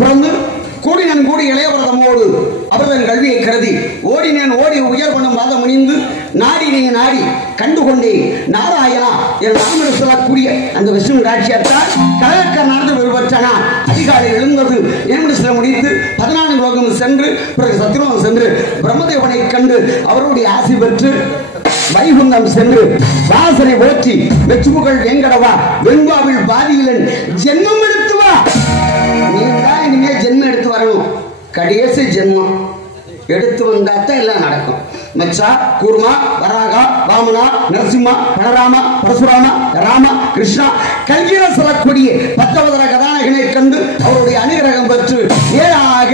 பிறந்து கூடினன் கூடி இளையவரதமோடு அவர்தன் கல்வியை கருதி ஓடினேன் ஓடி உயர் பண்ணும் வாதம் முனிந்து நாடினேன் நாடி கண்டுகொண்டே நாராயணா என் நாம சொல்லக்கூடிய அந்த விஷ்ணு ராட்சியத்தால் கழகக்கர் நடந்து பெறுவற்றனான் அதிகாலை எழுந்தது ஏமனிசில முடித்து 14 லோகம் சென்று பிறகு சத்ருவம் சென்று பிரம்மதேவனை கண்டு அவருடைய ஆசி பெற்று வைகுண்டம் சென்று வாசனை ஓற்றி வெச்சுப்புகள் வெங்கடவா வெண்பாவில் பாதியிலன் ஜென்மம் எடுத்து வா. நீதான் இனிமே ஜென்மம் எடுத்து வரணும். கடைசி ஜென்மம் எடுத்து வந்தாத்தான் எல்லாம் நடக்கும். மச்சா கூர்மா வராகா வாமனா நரசிம்மா பலராமா பரசுராமா ராமா கிருஷ்ணா கல்கிர சொல்லக்கூடிய பத்தவதர கதாநாயகனை கண்டு அவருடைய அனுகிரகம் பெற்று ஏழாக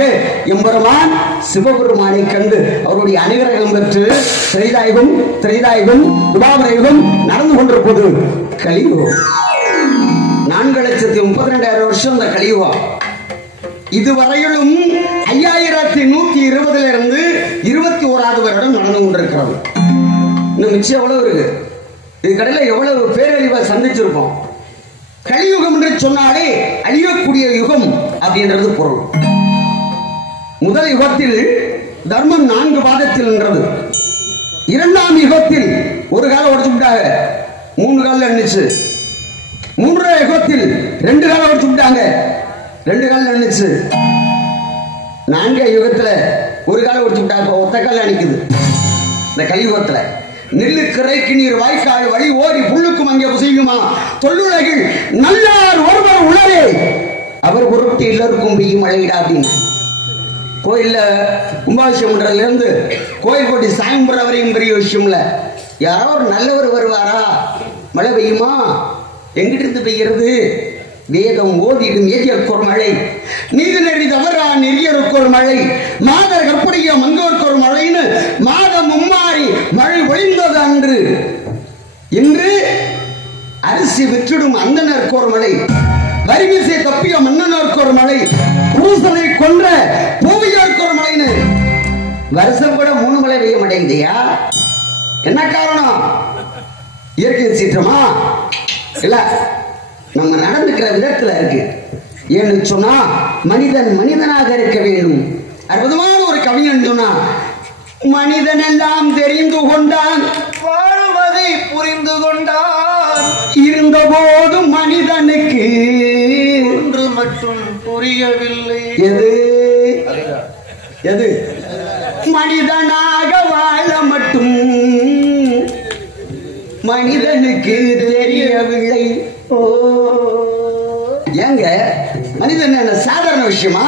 எம்பெருமான் சிவபெருமானை கண்டு அவருடைய அனுகிரகம் பெற்று திரைதாயுகம் துபாபரயுகம் நடந்து கொண்டிருப்பது கலியுகம். 4,32,000 வருஷம் இந்த கலியுகம். இதுவரையிலும் 5120 இருந்து 21வது வருடம் நடந்து கொண்டிருக்கிறது. இன்னும் மிச்சம் எவ்வளவு இருக்கு? இதுக்கடையில எவ்வளவு பேரழிவை சந்திச்சிருப்போம். கலியுகம் என்று சொன்னாலே அழியக்கூடிய யுகம் அப்படின்றது பொருள். முதல் யுகத்தில் தர்மம் 4 பாதத்தில் நின்றது. 2ஆம் யுகத்தில் ஒரு காலம் உடைச்சு விட்டாங்க, 3 காலில் நின்றுச்சு. 3ஆம் யுகத்தில் 2 காலம் உடைச்சு விட்டாங்க, 2 காலில் நின்றுச்சு. 4ஆம் யுகத்துல ஒரு காலம் உடைச்சு விட்டாங்க, ஒத்த காலில் நிக்குது. இந்த கலியுகத்துல நெல்லு கிரைக்கு நீர் வாய்க்கால் வழி ஓடி புல்லுக்கும் அங்கே புசிக்குமா தொல்லுலகில் நல்லார் ஒருவர் உளரே அவர் பொருட்டு எல்லாருக்கும் பெய்யும் மழையிடா அப்படின்னு கோயில்ல கும்பாபிஷேகம் பண்றதுல இருந்து கோயில் போட்டி சாயம் போற வரையும் பெரிய விஷயம் இல்ல. யாரோ ஒரு நல்லவர் வருவாரா, மழை பெய்யுமா, எங்கிட்ட இருந்து பெய்கிறது? வேதம் ஓதிடும் ஏரியருக்கு ஒரு மழை, நீதி நெறி தவறா நெறியருக்கு ஒரு மழை, மாதர் கற்படைய மங்கோருக்கு ஒரு மழைன்னு மாதம் மும்மாறி மழை ஒழிந்தது அன்று. இன்று அரிசி விற்றிடும் அந்தனருக்கு ஒரு மழை, வரிமிசை தப்பிய மன்னனருக்கு ஒரு மழை, புருஷனை கொன்ற பூவியாருக்கு ஒரு மழைன்னு வருஷம் கூட 3 மழை பெய்ய மாட்டேங்குதையா? என்ன காரணம்? இயற்கை சீற்றமா? இல்ல, நம்ம நடந்துக்கிற விதத்துல இருக்கு. ஏன்னு சொன்னா மனிதன் மனிதனாக இருக்க வேண்டும். அற்புதமான ஒரு கவிஞன் சொன்னா, மனிதன் எல்லாம் தெரிந்து கொண்டான், வாழ்வதை புரிந்து கொண்டான், இருந்த போதும் மனிதனுக்கு ஒன்று மட்டும் புரியவில்லை. எது எது? மனிதனாக வாழ மட்டும் மனிதனுக்கு தெரியவில்லை. ஓ, ஏங்க மனிதன் என்ன சாதாரண விஷயமா?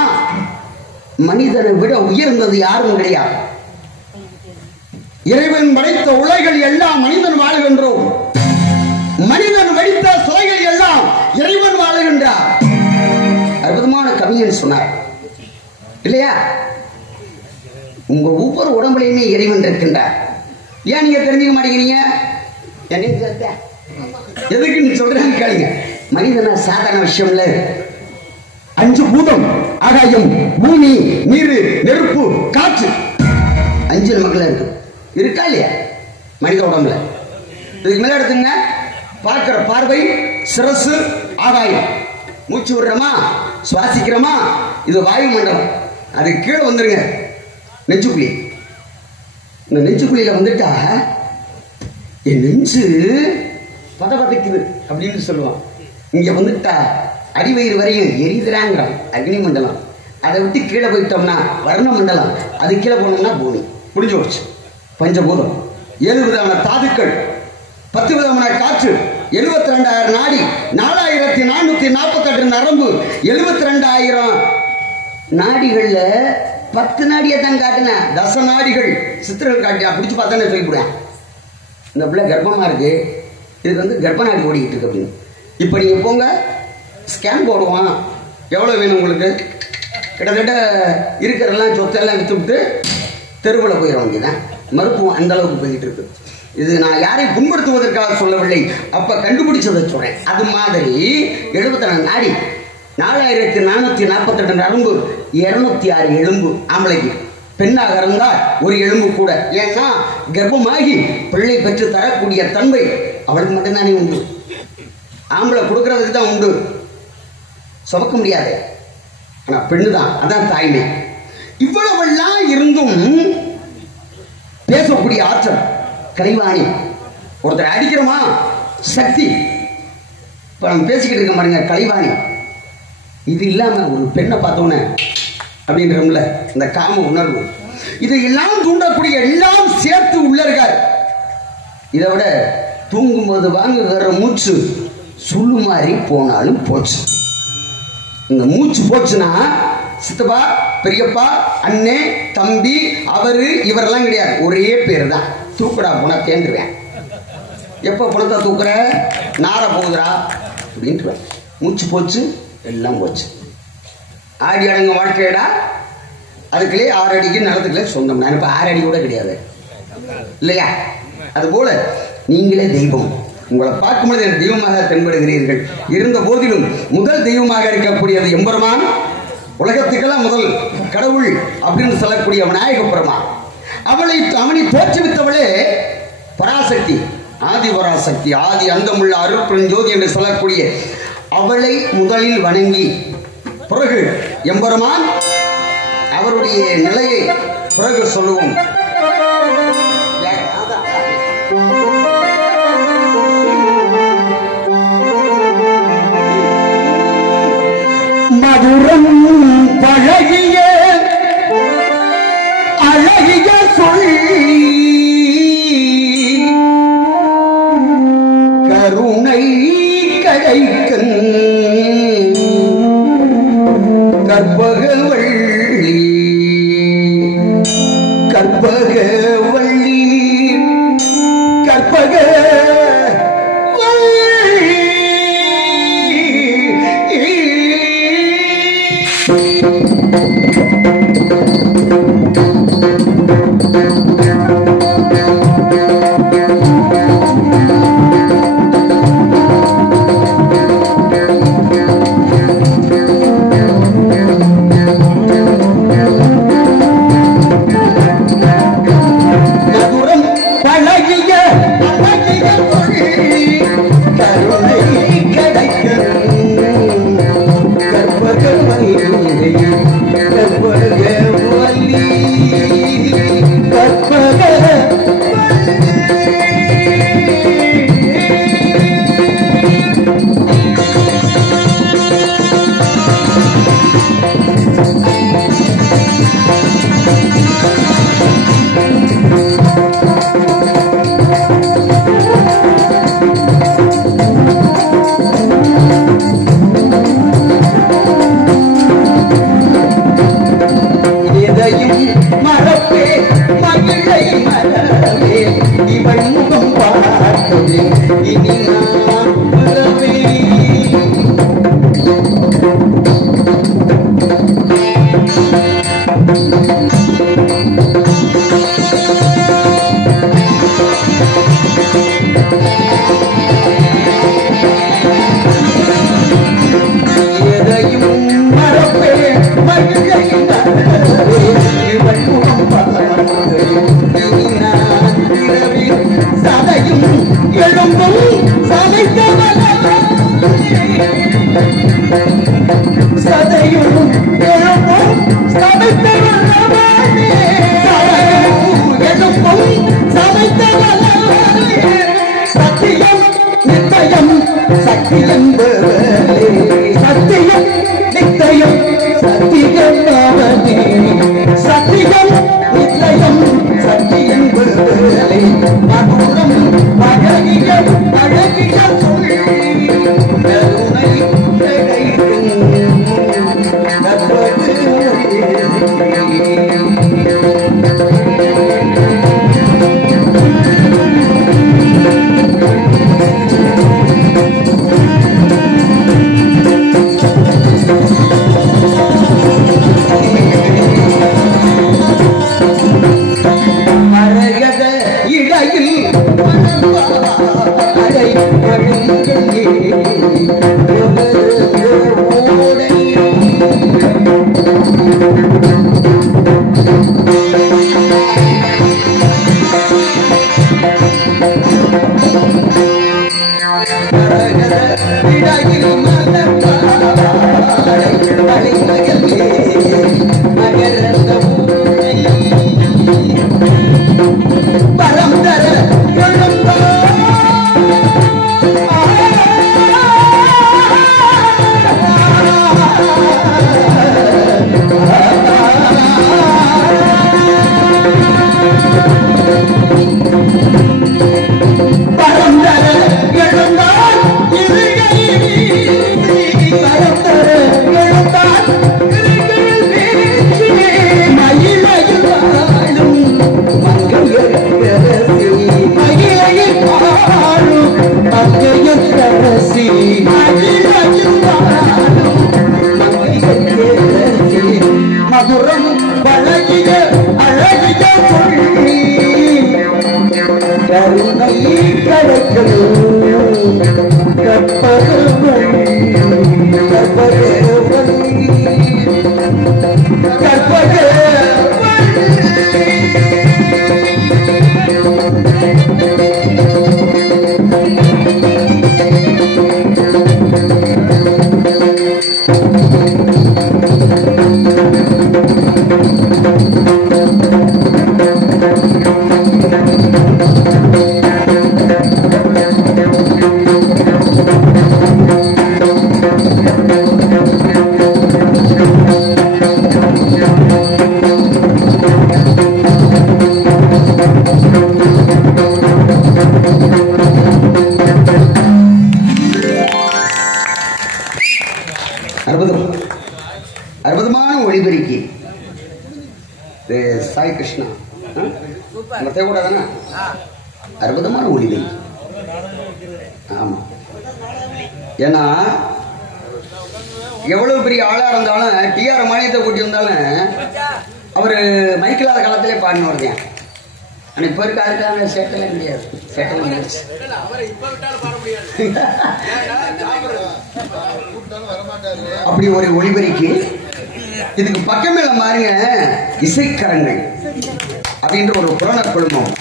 மனிதனை விட உயர்ந்தது யாரும் கிடையாது. இறைவன் படைத்த உலகில் எல்லாம் மனிதன் வாழுகின்றோம். மனிதன் வைத்த சிலைகள் எல்லாம் இறைவன் வாழுகின்றார். அற்புதமான கவிஞன் சொன்னார் இல்லையா? உங்க ஒவ்வொரு உடம்புலையுமே இறைவன் இருக்கின்றார். ஏன் நீங்க தெரிஞ்சுக்க மாட்டேங்கிறீங்க? எதுக்கு நீ சொல்றேன்னு கேளுங்க. மனிதனா சாதாரண விஷயம் இல்ல. 5 பூதம், ஆகாயம், பூமி, நீர், நெருப்பு, காற்று, 5 நமக்குள்ள இருக்கு. இருக்கா இல்லையா மனித உடம்புல? இதுக்கு மேல எடுத்துங்க. பார்க்கிற பார்வை, சிரசு, ஆகாயம், மூச்சு விடுறோமா, சுவாசிக்கிறோமா, இது வாயு மண்டலம். அது கீழே வந்துருங்க, நெஞ்சுக்குழி. இந்த நெஞ்சுக்குழியில வந்துட்டா என் நெஞ்சு பதபதைக்குது அப்படின்னு சொல்லுவான். இங்க வந்துட்டா அடிவயிறு வரையும் எரிதுறாங்கிறான், அக்னி மண்டலம். அதை விட்டு கீழே போயிட்டோம்னா வர்ண மண்டலம். அது கீழே போனோம்னா பூமி. புரிஞ்சு போச்சு. பஞ்சபூதம், 7 விதமான தாதுக்கள், 10 விதமான காற்று, 72,000 நாடி, 4,448 நரம்பு, 72,000 நாடிகள்ல 10 நாடியை தான் காட்டின. 10 நாடிகள் சித்திரங்கள் காட்டினா பிடிச்சு பார்த்தானே சொல்லிவிடுவேன். இந்த பிள்ளை கர்ப்பமா இருக்கு, இதுக்கு வந்து கர்ப்ப நாடி ஓடிக்கிட்டு இருக்கு அப்படின்னு. இப்போ நீங்க போங்க, ஸ்கேன் போடுவான். எவ்வளவு வேணும் உங்களுக்கு? கிட்டத்தட்ட இருக்கிறதெல்லாம் சொத்தெல்லாம் வித்து விட்டு தெருவில் போயிட வேண்டியதான். மருத்துவம் அந்த அளவுக்கு போயிட்டு இருக்கு. இது நான் யாரையும் புண்படுத்துவதற்காக சொல்லவில்லை, அப்ப கண்டுபிடிச்சதை சொல்றேன். அது மாதிரி 72 நாடி, 4,448 நரம்பு, 206 எலும்பு. ஆம்பளைக்கு. பெண்ணாக இருந்தால் ஒரு எலும்பு கூட. ஏன்னா கர்ப்பமாகி பிள்ளை பெற்று தரக்கூடிய தன்மை அவளுக்கு மட்டும்தானே உண்டு. ஆம்பளை கொடுக்கறதுக்கு தான் உண்டு, சுமக்க முடியாது. ஆனா பெண்ணு தான், அதான் தாய்மை. இவ்வளவெல்லாம் இருந்தும் பேசக்கூடிய ஆற்றல் கலைவாணி. ஒருத்தர் அடிக்கிறோமா சக்தி. இப்ப நம்ம பேசிக்கிட்டு இருக்க பாருங்க கலைவாணி. இது இல்லாம ஒரு பெண்ணை பார்த்தோன்னே அப்படின்றோம்ல இந்த காம உணர்வு, இதையெல்லாம் தூண்டக்கூடிய எல்லாம் சேர்த்து உள்ள இருக்கார். இதை விட தூங்கும்போது வாங்குகிற மூச்சு சுள்ளு மாதிரி போனாலும் போச்சு. இந்த மூச்சு போச்சுன்னா சித்தப்பா, பெரியப்பா, அண்ணே, தம்பி, அவரு இவரெல்லாம் கிடையாது. ஒரே பேர் தான். தூக்குடா போனா தேண்டுவேன். எப்ப பணத்தை தூக்குற, நார போகுதுரா அப்படின்ட்டு மூச்சு போச்சு, எல்லாம் போச்சு. ஆடி அடங்க வாழ்க்கையடா. அதுக்குள்ளே 6 அடிக்கு நிலத்துக்குள்ளே சொந்தம். நான் இப்ப 6 அடி கூட கிடையாது இல்லையா? அது போல நீங்களே தெய்வம். உங்களை பார்க்கும்போது எனக்கு தெய்வமாக தென்படுகிறீர்கள். இருந்த போதிலும் முதல் தெய்வமாக இருக்கக்கூடியது எம்பெருமான். உலகத்துக்கெல்லாம் முதல் கடவுள் அப்படின்னு சொல்லக்கூடிய விநாயக பெருமான். அவனை தோற்றுவித்தவளே பராசக்தி, ஆதி பராசக்தி, ஆதி அந்தமுள்ள அருட்பெருஞ்சோதி என்று சொல்லக்கூடிய அவளை முதலில் வணங்கி பிறகு எம்பெருமான் அவருடைய நிலையை பிறகு சொல்லுவோம். மதுரம் பழகிய அழகிய சொல்லி கருணை கிடைக்கும் கற்பகவள்ளி, கற்பகவள்ளி, கற்பக பழகிய அழகிய கொள்ளி கருணை கிடைக்கும் கற்பகவல்லி அற்புதமான ஒளிபெருக்கி சாய் கிருஷ்ணா கூட தானே அற்புதமான ஒளிபெருக்கி. ஆமா, ஏன்னா எவ்வளவு பெரிய ஆளா இருந்தாலும் டிஆர் மானியத்தை கூட்டி வந்தாலும் அவரு மைக்கில்லாத காலத்திலே பாடினவர் தான். ஆனால் இப்போ இருக்க அதுக்கான சேட்டெல்லாம் கிடையாது. அப்படி ஒரு ஒளிபெருக்கி. இதுக்கு பக்கமேல பாருங்க, இசைக்கரங்கள் அப்படின்ற ஒரு புராண குழுமம்.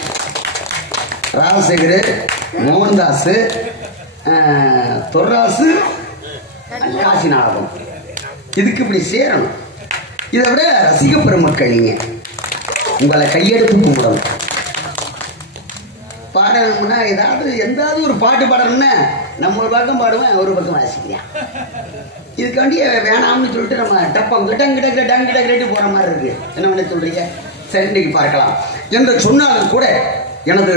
ராஜசேகர், மோகன்தாஸ், தொர்ராசு, காசிநாதம். இதுக்கு இப்படி சேரணும். இதை விட ரசிக பெருமக்கள் நீங்க உங்களை கையெடுத்து கும்பிடணும். பாடணும்னா எந்தாவது ஒரு பாட்டு பாடணும்னா நம்ம ஒரு பக்கம் பாடுவேன், ஒரு பக்கம் வாசிக்கிறேன். இதுக்காண்டி வேணாம்னு சொல்லிட்டு நம்ம டப்பம் கிட்ட போற மாதிரி இருக்கு. என்ன பண்ண சொல்றீங்க? சரி, இன்னைக்கு பார்க்கலாம் என்று சொன்னாலும் கூட எனது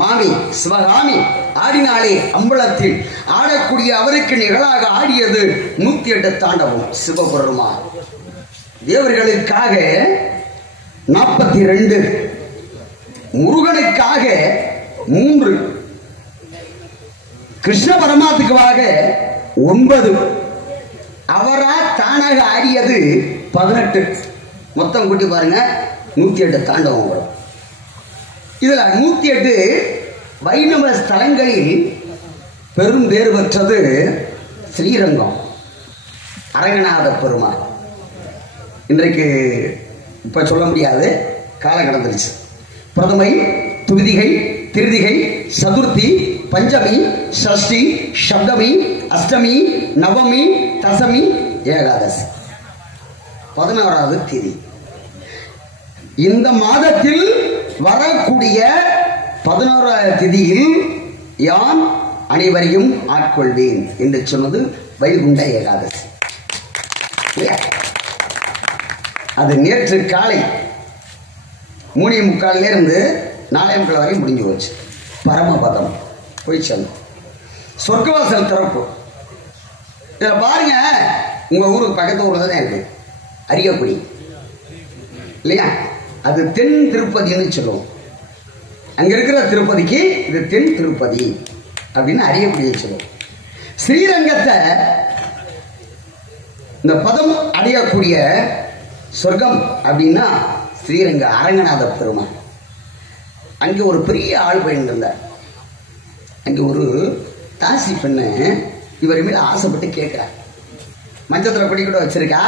மாமி சிவகாமி ஆடினாலே அம்பலத்தில் ஆடக்கூடிய அவருக்கு நிகழாக ஆடியது 108 தாண்டவம். சிவபெருமா தேவர்களுக்காக 42, முருகனுக்காக 3, கிருஷ்ண பரமாத்துக்காக 9, அவரா தானாக ஆடியது 18. மொத்தம் கூட்டி பாருங்க, 108 தாண்டவம் வரும். இதுல 108 வைணவ ஸ்தலங்களில் பெரும் பேறு பெற்றது ஸ்ரீரங்கம் அரங்கநாத பெருமாள். இன்றைக்கு இப்ப சொல்ல முடியாது, காலம் கடந்துருச்சு. பிரதமை, துவிதிகை, திருதிகை, சதுர்த்தி, பஞ்சமி, ஷஷ்டி, சப்தமி, அஷ்டமி, நவமி, தசமி, ஏகாதசி, 11வது திதி. இந்த மாதத்தில் வரக்கூடிய 11வது திதியில் யான் அனைவரையும் ஆட்கொள்வேன் என்று சொன்னது வைகுண்ட ஏகாதசி. அது நேற்று காலை 3:45 4:45 வரை முடிஞ்சு போச்சு. பரமபதம் போய் செல்லும். சொர்க்கவாசல் திறப்பு. இதில் பாருங்க, உங்க ஊருக்கு பக்கத்து ஊர்ல தான் இருக்கு அரியக்குடி இல்லையா? அது தென் திருப்பதின்னு சொல்லுவோம். அங்க இருக்கிற திருப்பதிக்கு இது தென் திருப்பதி அப்படின்னு அரியக்குடியை சொல்லுவோம். ஸ்ரீரங்கத்தை இந்த பதம் அடையக்கூடிய சொர்க்கம் அப்படின்னா ஸ்ரீரங்க அரங்கநாத பெருமாள். அங்கே ஒரு பெரிய ஆள் போயிட்டு இருந்தார். அங்கே ஒரு தாசி பெண்ணு இவர் மேல ஆசைப்பட்டு கேட்கிறார். மஞ்சத்துல கொடி கூட வச்சிருக்கா,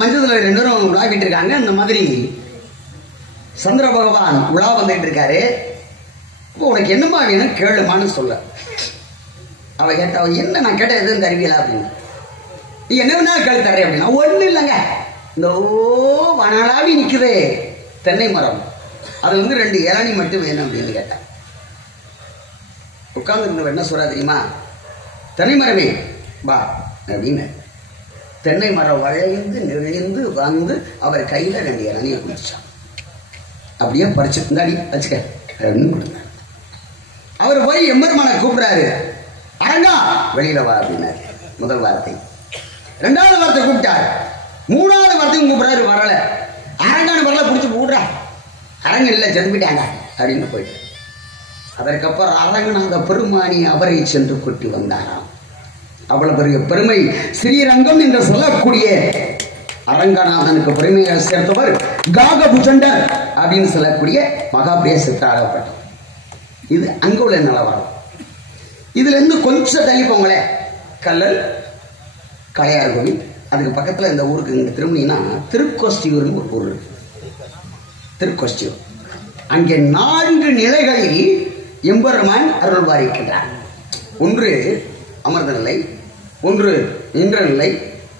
மஞ்சத்துல 2 பேரும் விழாவிட்டு இருக்காங்க. இந்த மாதிரி சந்திர பகவான் உலா வந்துட்டு இருக்காரு. இப்போ உனக்கு என்னமா வேணும் கேளுமான்னு சொல்ல. அவ கேட்டா, என்ன நான் கேட்ட எதுவும் தருவீங்களா அப்படின்னு. நீ என்ன வேணா கேள் தரேன் அப்படின்னா, ஒன்றும் இல்லைங்க, இந்த வனாளாவி நிற்குதே தென்னை மரம், அது 2 இளநி மட்டும் வேணும் அப்படின்னு கேட்டேன். உட்கார்ந்து இருந்தவர் என்ன சொல்றா தெரியுமா? தென்னை மரமே வா அப்படின்னு தென்னை மரம் வளைந்து நிறைந்து வந்து அவர் கையில 2 இளநியை குடிச்சான். அப்படியே பறிச்சு இருந்தாடி வச்சுக்க அப்படின்னு கொடுத்தார். அவர் போய் எம்பெருமானை கூப்பிடுறாரு. அரங்கா வெளியில வா அப்படின்னாரு. முதல் வார்த்தை. 2வது வார்த்தை கூப்பிட்டாரு. 3வது வார்த்தையும் கூப்பிடுறாரு. வரல. அரங்கான வரல, பிடிச்சி போடுறா. அரங்க இல்லை, செதுப்பிட்டாங்க அப்படின்னு போயிட்டு அதற்கப்புறம் அரங்கநாத பெருமானி அவரை சென்று கொட்டி வந்தாராம். அவ்வளவு பெரிய பெருமை. ஸ்ரீரங்கம் என்று சொல்லக்கூடிய அரங்கநாதனுக்கு பெருமையை சேர்த்தவர் காகபுஜண்டர் அப்படின்னு சொல்லக்கூடிய மகாபிரிய சித்தராகப்பட்டவர். இது அங்க உள்ள நிலவரம். இதுல இருந்து கொஞ்சம் தள்ளி போங்களே, கல்லல் கலையார் கோவில், அதுக்கு பக்கத்துல இந்த ஊருக்கு இங்க திரும்பினீங்கன்னா திருக்கோஷ்டியூர்னு ஒரு ஊர் இருக்கு. திருக்கோஷ்டியூர், அங்கே 4 நிலைகளில் எம்பெருமான் அருள் பாலிக்கின்றார். ஒன்று அமர்ந்த நிலை, ஒன்று நின்ற நிலை,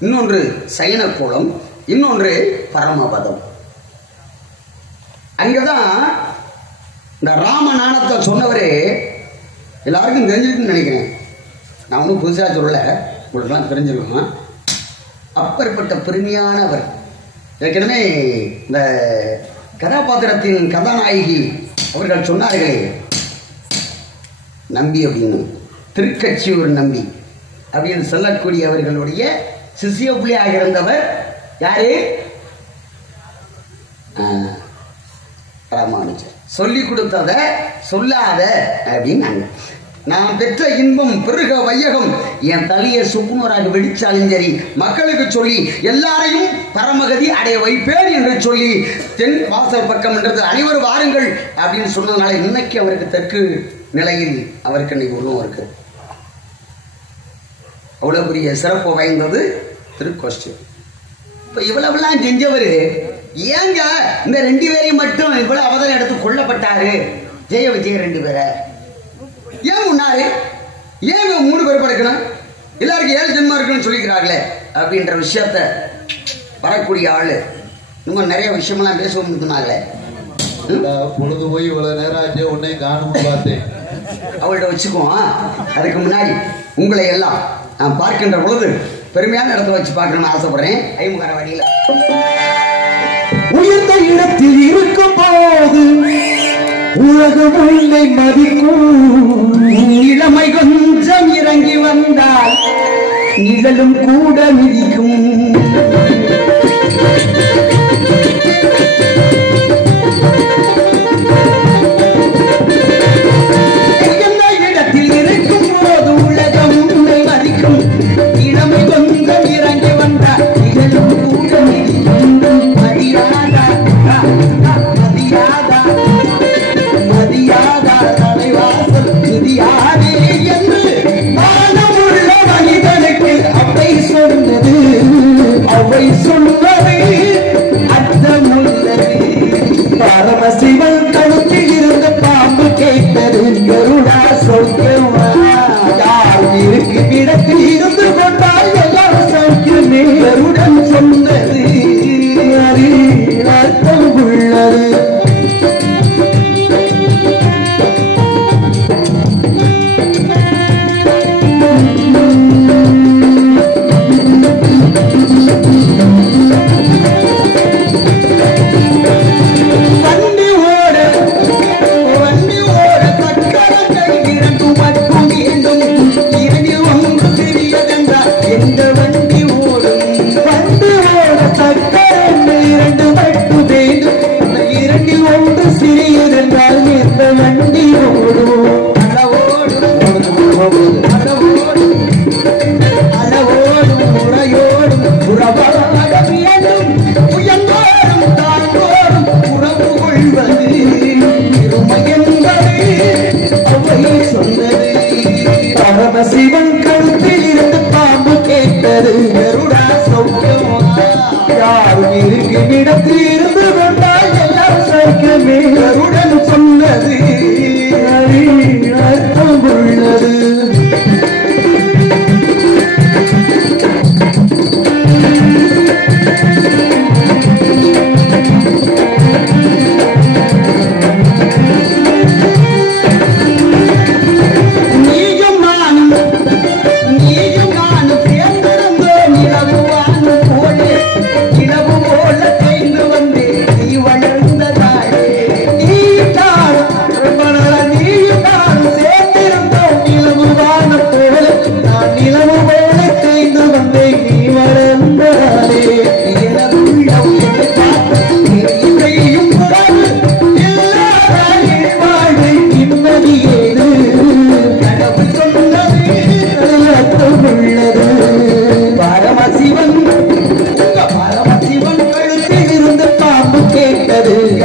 இன்னொன்று சயன கோலம், இன்னொன்று பரமபதம். அங்கதான் இந்த ராமநாணத்தை சொன்னவரே எல்லாருக்கும் தெரிஞ்சிருக்குன்னு நினைக்கிறேன். நான் ஒன்றும் புதுசாக சொல்லல, உங்களுக்கெல்லாம் தெரிஞ்சிருக்கோம். அப்பேற்பட்ட பெருமையானவர். ஏற்கனவே இந்த கதாபாத்திரத்தின் கதாநாயகி அவர்கள் சொன்னார்களே நம்பி அப்படின்னு, திருக்கட்சியூர் நம்பி அப்படின்னு சொல்லக்கூடியவர்களுடைய சிசிய புள்ளியாக இருந்தவர் யாரு? ராமானுஜர். சொல்லி கொடுத்தத சொல்லாத அப்படின்னாங்க. நான் பெற்ற இன்பம் பெருக வையகம், என் தலையை சுக்குநூறாக வெடிச்சாலும் சரி மக்களுக்கு சொல்லி எல்லாரையும் பரமகதி அடைய வைப்பேன் என்று சொல்லி தென் வாசல் பக்கம் என்றது அனைவரும் வாருங்கள் அப்படின்னு சொன்னதுனால இன்னைக்கு அவருக்கு தெற்கு நிலையில் அவருக்கு இன்னைக்கு உருவம் இருக்கு. அவ்வளவு பெரிய சிறப்பு வாய்ந்தது திருக்கோஷ்டியூர். இப்ப இவ்வளவுலாம் செஞ்சவர் ஏங்க இந்த 2 பேரையும் மட்டும் இவ்வளவு அவதாரம் எடுத்து கொல்லப்பட்டாரு? ஜெய விஜய 2 பேரை ஏன் முன்னாரு? ஏன் 3 பேர் படைக்கணும்? எல்லாருக்கும் 7 ஜென்மம் இருக்குன்னு சொல்லிக்கிறாங்களே அப்படின்ற விஷயத்த வரக்கூடிய ஆளு இன்னும் நிறைய விஷயமெல்லாம் பேசுவோம் சொன்னாங்களே. பொழுது போய் இவ்வளவு நேரம் ஆச்சு, உன்னை காணும் பார்த்தேன். அவள்கிட்ட வச்சுக்குவோம். அதுக்கு முன்னாடி உங்களை எல்லாம் நான் பார்க்கின்ற பொழுது பெருமையான இடத்துல வச்சு பார்க்கணும்னு ஆசைப்படுறேன். ஐமுகர வழியில உயர்ந்த இடத்தில் இருக்கும் போது உலகம் உன்னை மதிக்கும். இளமை கொஞ்சம் இறங்கி வந்தால் நிழலும் கூட மிதிக்கும். எந்த இடத்தில் இருக்கும் போது உலகம் உன்னை மதிக்கும். இளமை கொஞ்சம் இறங்கி வந்தால் நிழலும் கூட மிதிக்கும். மதியாதா மதியாதா மதியாதா தலைவாசல் மிதியாதே என்று மானமுள்ள மனிதனுக்கு அவை சொன்னது. அவை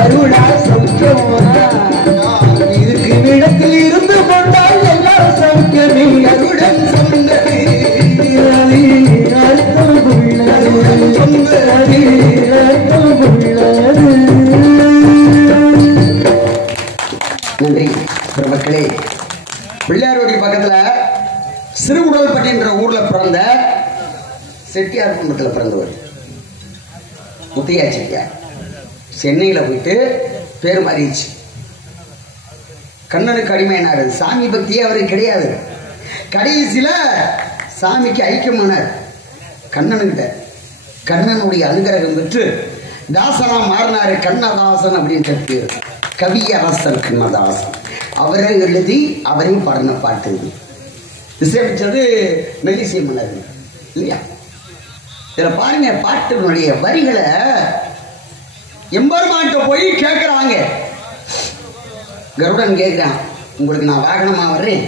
கருடா சௌக்கியமா இதுக்கு இடத்தில் இருந்து கொண்டால் எல்லாரும் சௌக்கியமே கருடன் சொன்னது அர்த்தம் உள்ளது நன்றி மக்களே. பிள்ளையாரோடி பக்கத்துல சிறுகுடல்பட்டின்ற ஊர்ல பிறந்த செட்டியார் குடும்பத்தில் பிறந்தவர் முத்தையா செட்டியார். சென்னையில போயிட்டு பேர் மாறிடுச்சு. கண்ணனுக்கு அடிமையினாரு. சாமி பக்தியே அவருக்கு கிடையாது. கடைசியில சாமிக்கு ஐக்கியமானார் கண்ணனுக்கிட்ட. கண்ணனுடைய அனுகிரகம் பெற்று தாசனா மாறினாரு. கண்ணதாசன் அப்படின்ற பேர். கவியரசன் கண்ணதாசன். அவரை எழுதி அவரையும் பாடின பாட்டு இசையமைச்சது மெல்லிசை மன்னர் இல்லையா? இதுல பாருங்க, பாட்டினுடைய வரிகளை எம்பெருமான்கிட்ட போய் கேட்கிறாங்க. கருடன் கேட்கிறான், உங்களுக்கு நான் வாகனமா வர்றேன்,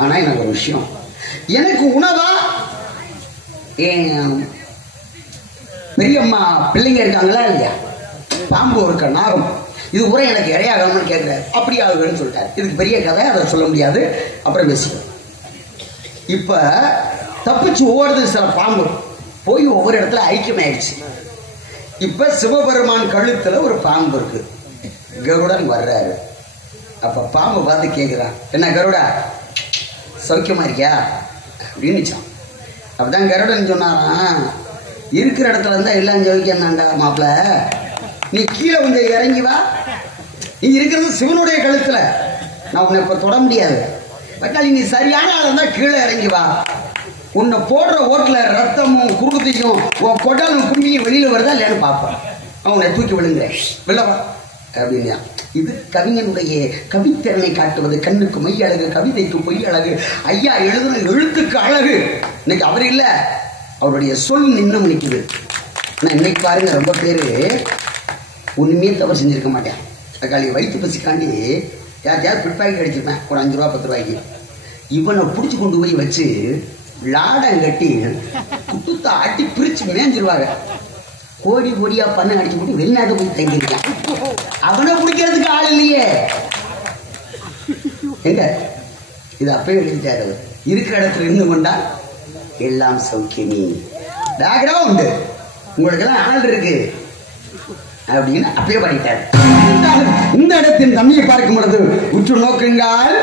ஆனா எனக்கு ஒரு விஷயம், எனக்கு உணவா பெரியம்மா பிள்ளைங்க இருக்காங்களா இல்லையா, பாம்பு இருக்க நாகம், இது கூட எனக்கு இறையாகணும்னு கேட்கிறாரு. அப்படி ஆகுன்னு சொல்லிட்டாரு. இதுக்கு பெரிய கதை, அதை சொல்ல முடியாது, அப்புறம் பேசுவோம். இப்ப தப்பிச்சு ஓடுது சில பாம்பு, போய் ஒவ்வொரு இடத்துல ஐக்கியமாயிடுச்சு. இப்ப சிவபெருமான் கழுத்துல ஒரு பாம்பு இருக்கு. கருடன் வர்றாரு. அப்ப பாம்பு பார்த்து கேட்கிறான், என்ன கருடா சௌக்கியமா இருக்கியா அப்படின்னு. அப்பதான் கருடன் சொன்னாராம், இருக்கிற இடத்துல இருந்தா எல்லாம் சௌக்கியம் தான்டா மாப்பிள்ள, நீ கீழே கொஞ்சம் இறங்கி வா, நீ இருக்கிறது சிவனுடைய கழுத்துல, நான் உன்னை இப்ப தொட முடியாது, பட்டாளி நீ சரியான ஆள் இருந்தா கீழே இறங்கி வா, உன்னை போடுற ஓட்டுல ரத்தமும் குருதியும் கொட்டாலும் கும்பியும் வெளியில வருதா இல்லையான்னு பார்ப்பேன், அவனை தூக்கி விழுங்குறேன் வில்லவா அப்படின்னா. இது கவிஞனுடைய கவித்திறனை காட்டுவது. கண்ணுக்கு மை அழகு, கவிதைக்கு பொய் அழகு, ஐயா எழுதுன எழுத்துக்கு அழகு. இன்னைக்கு அவர் இல்ல, அவருடைய சொல் நின்று நிற்குது. ஆனா இன்னைக்கு பாருங்க, ரொம்ப பேரு ஒண்ணுமே தவறு செஞ்சிருக்க மாட்டேன். தக்காளி வயிற்று பசிக்காண்டி யார் பிட்பாக்கெட் அடிச்சிருப்பேன் ஒரு 5 ரூபா 10 ரூபாய்க்கு. இவனை பிடிச்சி கொண்டு போய் வச்சு லாடம் கட்டி குட்டுத்த ஆட்டி பிரிச்சு மேஞ்சிருவாங்க. கோடி கோடியா பண்ண அடிச்சு போட்டு வெளிநாட்டு போய் தங்கிருக்கான். அவனை பிடிக்கிறதுக்கு ஆள் இல்லையே. எங்க இது அப்பவே எழுதிட்டாரு. இருக்கிற இடத்துல இருந்து கொண்டா எல்லாம் சௌக்கியமே. பேக்ரவுண்ட் உங்களுக்கு எல்லாம் ஆள் இருக்கு அப்படின்னு அப்பயே பண்ணிட்டாரு. இந்த இடத்தின் தண்ணியை பார்க்கும் பொழுது உற்று நோக்குங்கள்.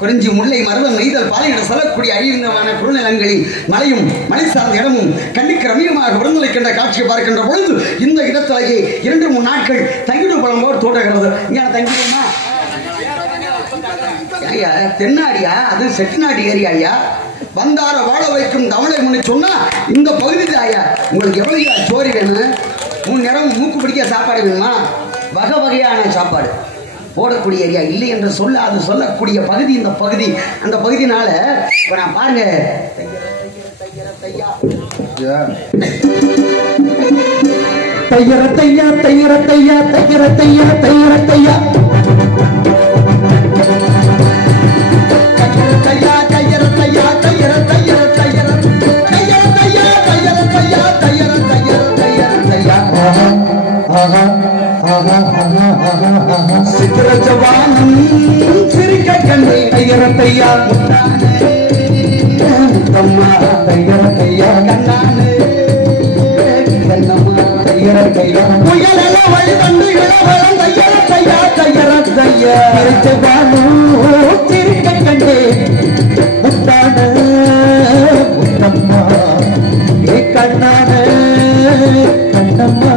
குறிஞ்சி முல்லை மருதம் நெய்தல் பாலை என சொல்லக்கூடிய அழிந்தவான குறுநிலங்களில் மலையும் மலை சார்ந்த இடமும் கண்ணுக்கு ரமியமாக விருந்தலை கண்ட காட்சியை பார்க்கின்ற பொழுது இந்த இடத்திலேயே 2-3 நாட்கள் தங்கிடும் பழம்போடு தோற்றுகிறது. இங்க தங்கிடுமா ஐயா? தென்னாடியா? அது செட்டிநாடு ஏரியாயா? வந்தார வாழ வைக்கும் தமிழை முன்னே சொன்னா இந்த பகுதி தாயா. உங்களுக்கு எவ்வளவு சோறு வேணும்? 3 நேரம் மூக்கு பிடிக்க சாப்பாடு வேணுமா? வகை வகையான சாப்பாடு போடக்கூடிய ஏரியா இல்லை என்று சொல்ல, அது சொல்லக்கூடிய பகுதி இந்த பகுதி. அந்த பகுதினால இப்ப நான் பாருங்க, தையரத்தையா தையரத்தையா தையரத்தையா தையரத்தையா சித்திர ஜவானம் சிரிக்க கண்ணை தையரத்தையா முத்தம்மா தையரத்தையா கண்ணானே கண்ணம்மா தையரத்தையா புயல வழி வந்து இளவரம் தையரத்தையா தையரத்தையா ஜவானம் சிரிக்க கண்ணே முத்தான முத்தம்மா ஏ கண்ணானே கண்ணம்மா.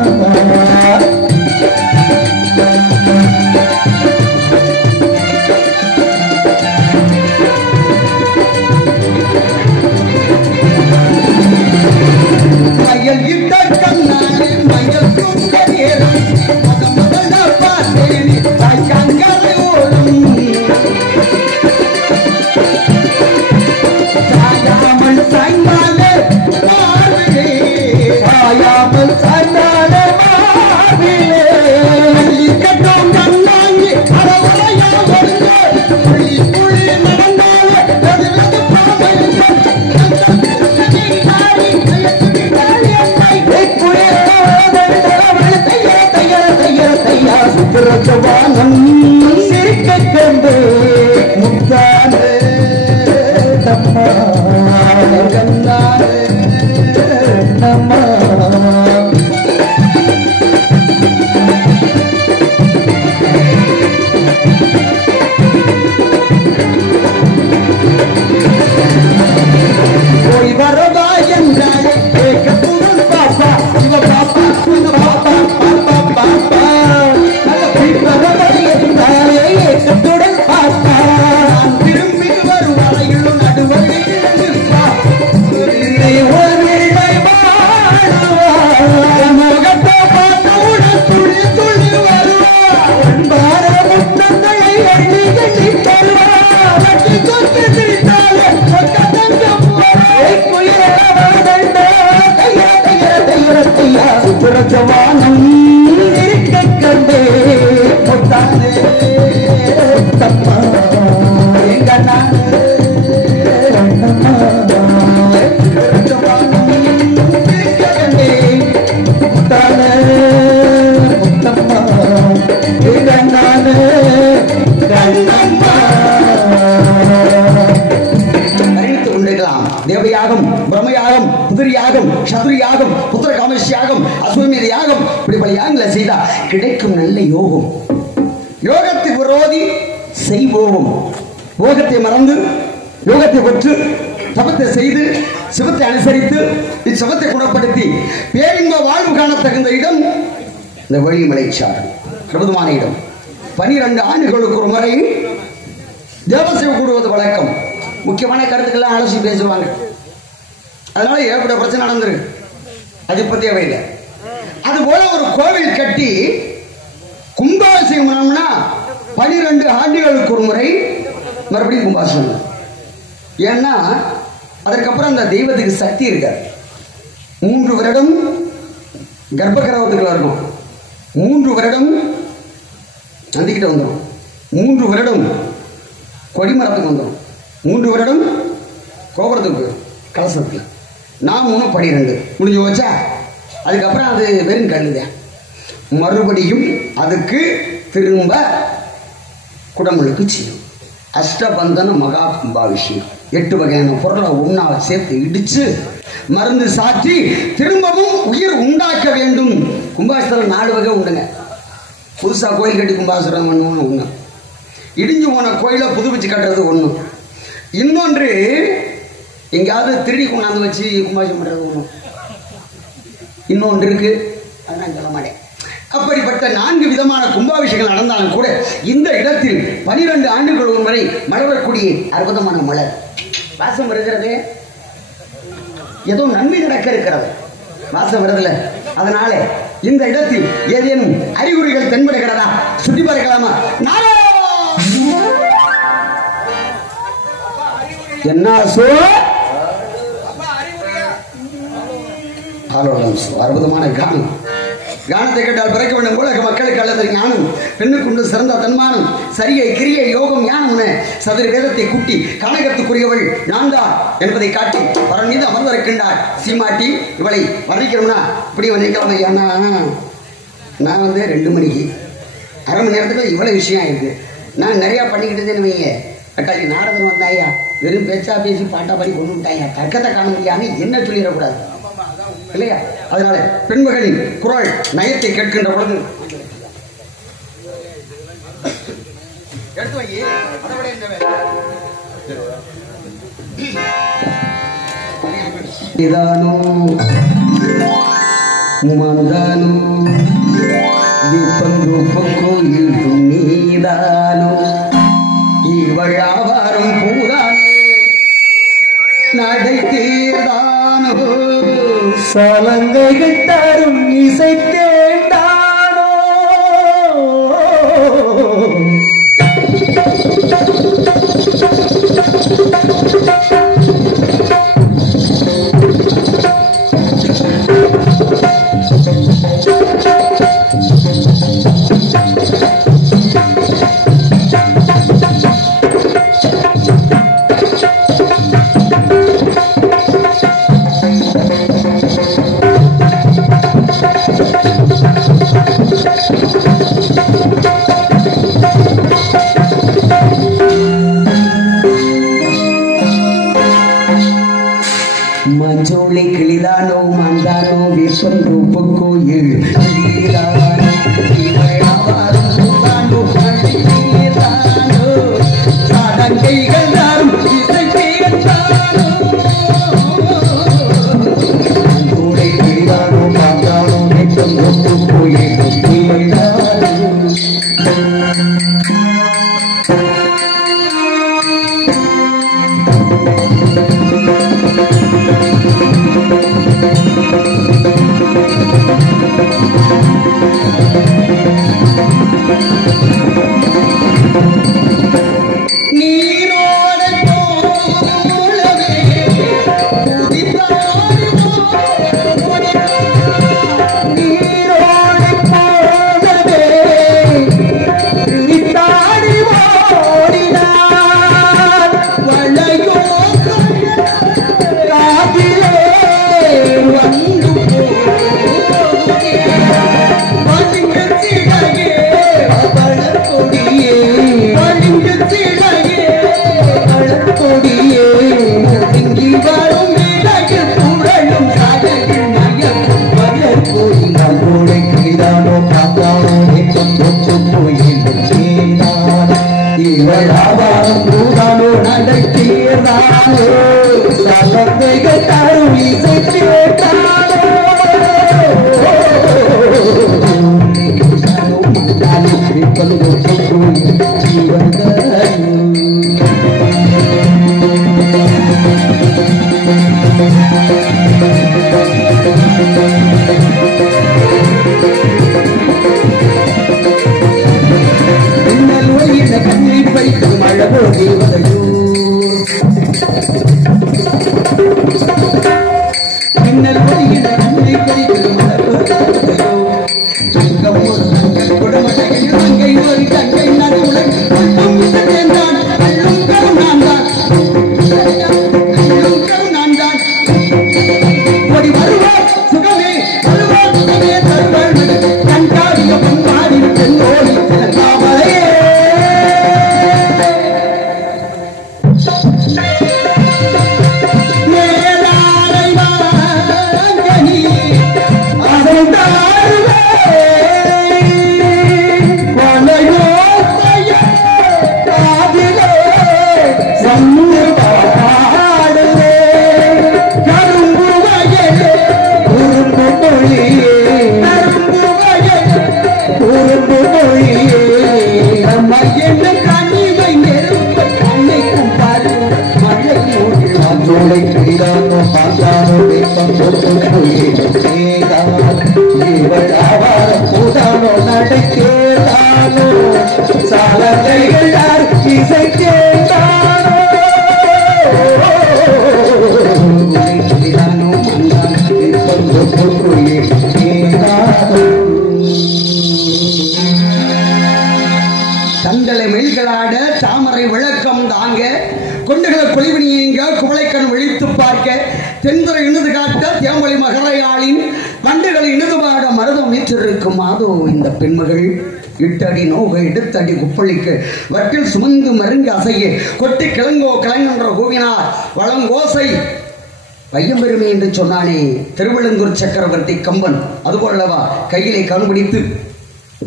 நானே தம்மா எங்க நானே தேவயாகம், பிரம்மயாகம், புதிரியாகம், சதுரியாகம், புத்திர காமேஷியாகம், அஸ்வமேத யாகம், இப்படி பல யாகங்களை செய்தா கிடைக்கும் நல்ல யோகம். யோகத்தை விரோதி செய்வோம். யோகத்தை மறந்து யோகத்தை பெற்று தபத்தை செய்து சிவத்தை அனுசரித்து இச்சிவத்தை குணப்படுத்தி பேரின்ப வாழ்வு காண தகுந்த இடம் இந்த வழிமலைச்சார். அற்புதமான இடம். 12 ஆண்டுகளுக்கு ஒரு முறை தேவசேவை கூடுவது வழக்கம். முக்கியமான கருத்துக்கெல்லாம் அலசி பேசுவாங்க. அதனால ஏற்பட்ட பிரச்சனை நடந்துருக்கு. அது பத்தி தேவையில்லை. அது போல ஒரு கோவில் கட்டி கும்பாபிஷேகம் பண்ணோம்னா 12 ஆண்டுகளுக்கு ஒரு முறை மறுபடியும் கும்பாபிஷேகம். ஏன்னா அதற்கப்புறம் அந்த தெய்வத்துக்கு சக்தி இருக்காது. 3 வருடம் கர்ப்பகிரகத்துக்குள்ள இருக்கும். 3 வருடம் நந்திக்கிட்ட வந்துடும். 3 வருடம் கொடிமரத்துக்கு வந்துடும். 3 வருடம் கோபுரத்துக்கு கலசத்துக்கு. நான் 12 முடிஞ்சு வச்சா அதுக்கப்புறம் அது வெறும் கல்லுதான். மறுபடியும் அதுக்கு திரும்ப குடமுழுக்கு செய்யும். அஷ்டபந்தன மகா கும்பாபிஷேகம். 8 வகையான பொருளை ஒன்னா சேர்த்து இடிச்சு மருந்து சாற்றி திரும்பவும் உயிர் உண்டாக்க வேண்டும். கும்பாபிஷேகம் 4 வகை உண்டுங்க. புதுசா கோயில் கட்டி கும்பாபிஷேகம் பண்ணுவோம்னு ஒண்ணு, இடிஞ்சு போன கோயிலை புதுப்பிச்சு கட்டுறது ஒண்ணு, இன்னொன்று எங்கேயாவது திருடி கொண்டாந்து வச்சு கும்பாபிஷேகம் பண்றது ஒண்ணு, இன்னொன்று இருக்கு. அதை நான் சொல்ல மாட்டேன். அப்படிப்பட்ட 4 விதமான கும்பாபிஷேகங்கள் நடந்தாலும் கூட இந்த இடத்தில் 12 ஆண்டுகள் ஒரு முறை மலரக்கூடிய அற்புதமான மலர் வாசம் வருகிறது. ஏதோ நன்மை நடக்க இருக்கிறது, வாசம் வருதுல. அதனால இந்த இடத்தில் ஏதேனும் அறிகுறிகள் தென்படுகிறதா சுற்றி பார்க்கலாமா? என்ன சோ அற்புதமான கானம். கானத்தை கேட்டால் பிறக்க வேண்டும் போல மக்களுக்கு அல்லது ஞானம் பெண்ணுக்குண்டு சிறந்த தன்மானம் சரியை கிரியை யோகம் ஞானம் சதுர வேதத்தை கூட்டி கனகத்துக்குரியவள் நான் தான் என்பதை காட்டி பரன் மீது அமர்ந்திருக்கின்றார். சீமாட்டி இவளை வர்ணிக்கிறோம்னா இப்படி வர்ணிக்கலாம். ஏன்னா நான் 2 மணிக்கு அரை மணி நேரத்துக்கு இவ்வளவு விஷயம் இருக்கு. நான் நிறைய பண்ணிக்கிட்டு இருந்தேன்னு வைங்க. அக்காளி நாரதன் வந்தாயா வெறும் பேச்சா பேசி பாட்டா பாடி கொண்டு விட்டாயா, தர்க்கத்தை காண முடியாம என்ன சொல்லிடக்கூடாது இல்லையா? அதனால பெண்மகளின் குரல் நயத்தை கேட்கின்ற பொழுது இவழாவாரும் பூதான் நடை தீர்தானோ சலங்கைகள் தரும் இசை கேட்டானோ குறும்பு மொழியே நம்ம என்ன கனிவை நெருப்ப கண்ணைக்கும் பாரு மழை மூடி கிடானோ பார்த்தானோ வெப்பம் கூடானோ நடக்கேதானோ சாலத்தைகள் யார் இசை கேட்டானோ கிடானோ தந்தலை மெல்களாட தாமரை விளக்கம் தாங்க கொண்டுகளை குழிவினியங்க குவளைக்கண் விழித்து பார்க்க தென்துறை இணுது காட்ட தேமொழி மகரையாளின் வண்டுகளை இணுது பாட மருதம் வீற்றிருக்கும் மாதோ இந்த பெண்மகள் இட்டடி நோக எடுத்தடி குப்பளிக்கு வட்டில் சுமந்து மருங்கு அசைய கொட்டி கிழங்கோ கிழங்கென்ற கூவினார் வளங்கோசை வையம்பெருமை என்று சொன்னானே திருவிழங்கூர் சக்கரவர்த்தி கம்பன் அதுபோலவா கையிலே கண்பிடித்து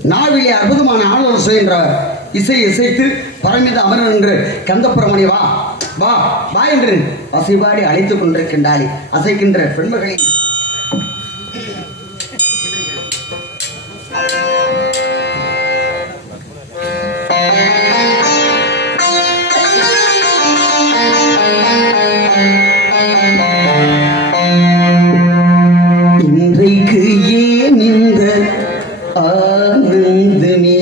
நாவிலே அற்புதமான ஆளுநர் சுயன்றவர் இசை இசைத்து பரமித அமரன் என்று கந்தபுரமணி வா வா வா என்று வசைபாடி அழைத்துக் கொண்டிருக்கின்றாளே அசைக்கின்ற பெண்மகளை இன்றைக்கு ஏன் இந்த ஆனந்தமே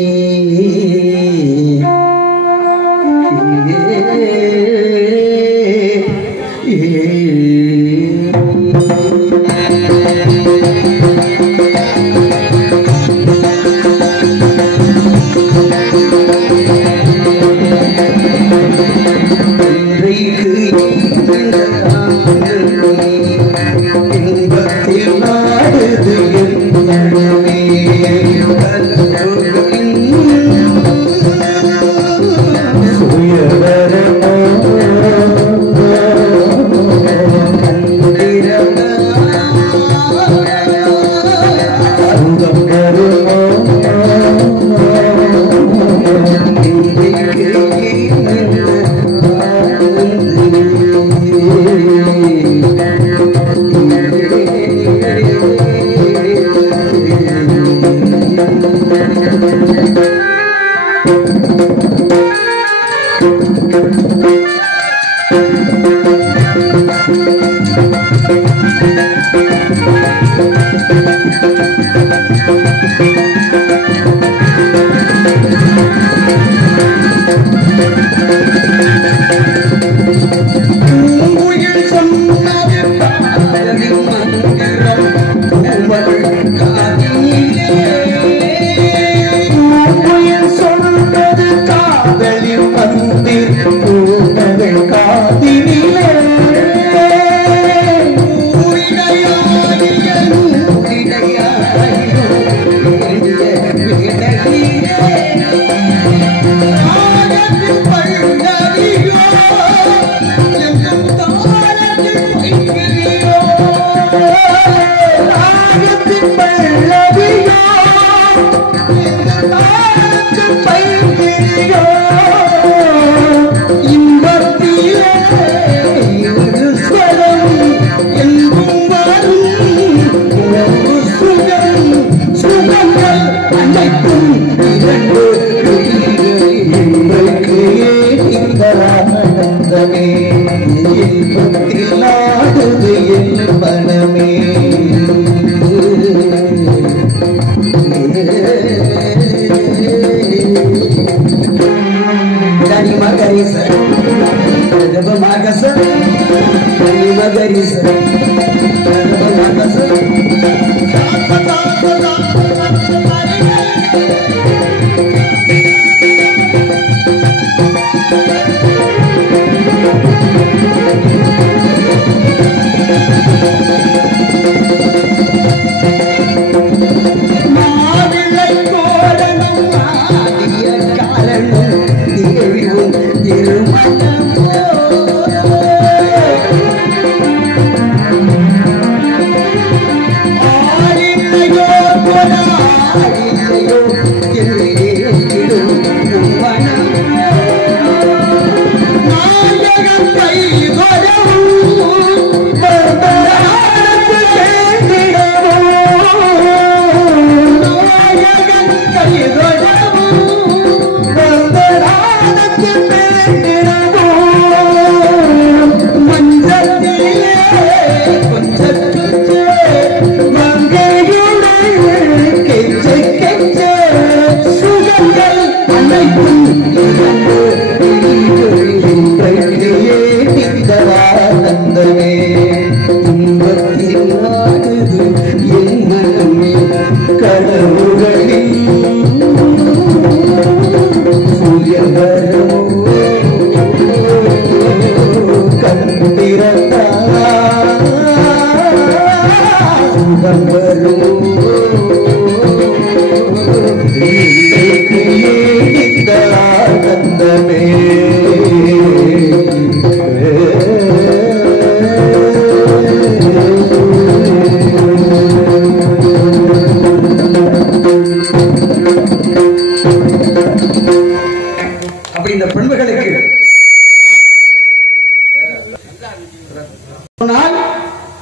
அப்படி இந்த பெண்களுக்கு